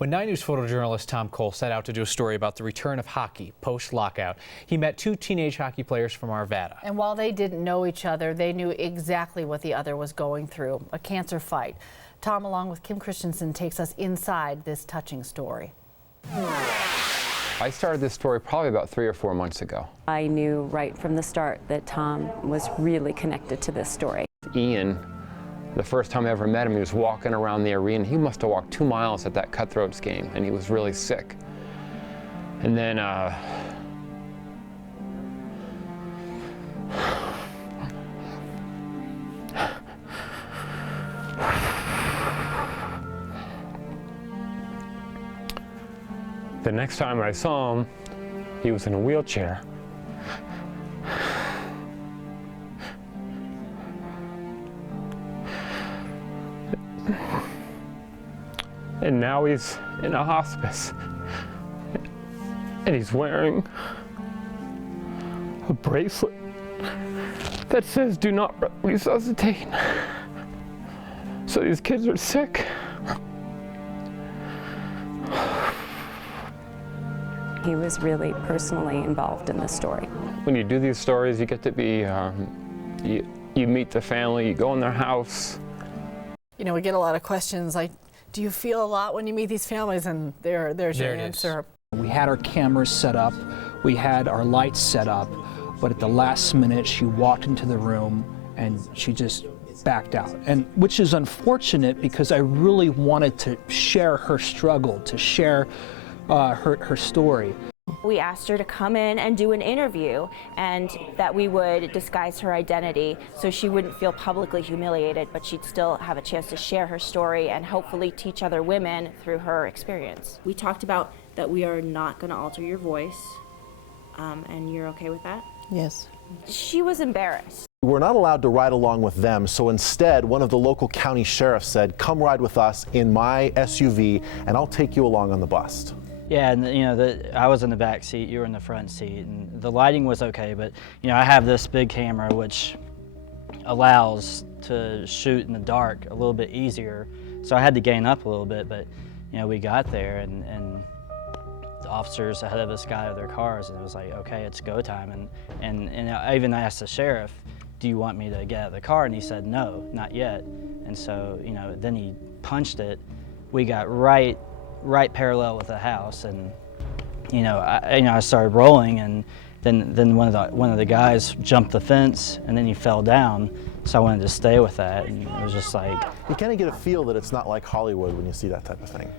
When 9 News photojournalist Tom Cole set out to do a story about the return of hockey post-lockout, he met two teenage hockey players from Arvada. And while they didn't know each other, they knew exactly what the other was going through, a cancer fight. Tom, along with Kim Christensen, takes us inside this touching story. I started this story probably about 3 or 4 months ago. I knew right from the start that Tom was really connected to this story. Ian, the first time I ever met him, he was walking around the arena. He must have walked 2 miles at that Cutthroats game, and he was really sick. And then, the next time I saw him, he was in a wheelchair. And now he's in a hospice. And he's wearing a bracelet that says do not resuscitate. So these kids are sick. He was really personally involved in this story. When you do these stories, you get to be, you meet the family, you go in their house. You know, we get a lot of questions like, do you feel a lot when you meet these families? And there's your answer. We had our cameras set up, we had our lights set up, but at the last minute she walked into the room and she just backed out. And which is unfortunate because I really wanted to share her struggle, to share her story. We asked her to come in and do an interview and that we would disguise her identity so she wouldn't feel publicly humiliated, but she'd still have a chance to share her story and hopefully teach other women through her experience. We talked about that we are not going to alter your voice, and you're okay with that? Yes. She was embarrassed. We're not allowed to ride along with them, so instead one of the local county sheriffs said, come ride with us in my SUV and I'll take you along on the bus. Yeah, and you know, I was in the back seat, you were in the front seat, and the lighting was okay, but you know, I have this big camera which allows to shoot in the dark a little bit easier, so I had to gain up a little bit, but you know, we got there and the officers ahead of us got out of their cars, and it was like, okay, it's go time, and I even asked the sheriff, do you want me to get out of the car? And he said, no, not yet. And so, you know, then he punched it. We got right parallel with the house, and you know, I started rolling, and then one of the guys jumped the fence, and then he fell down. So I wanted to stay with that, and it was just like, You kind of get a feel that it's not like Hollywood when you see that type of thing.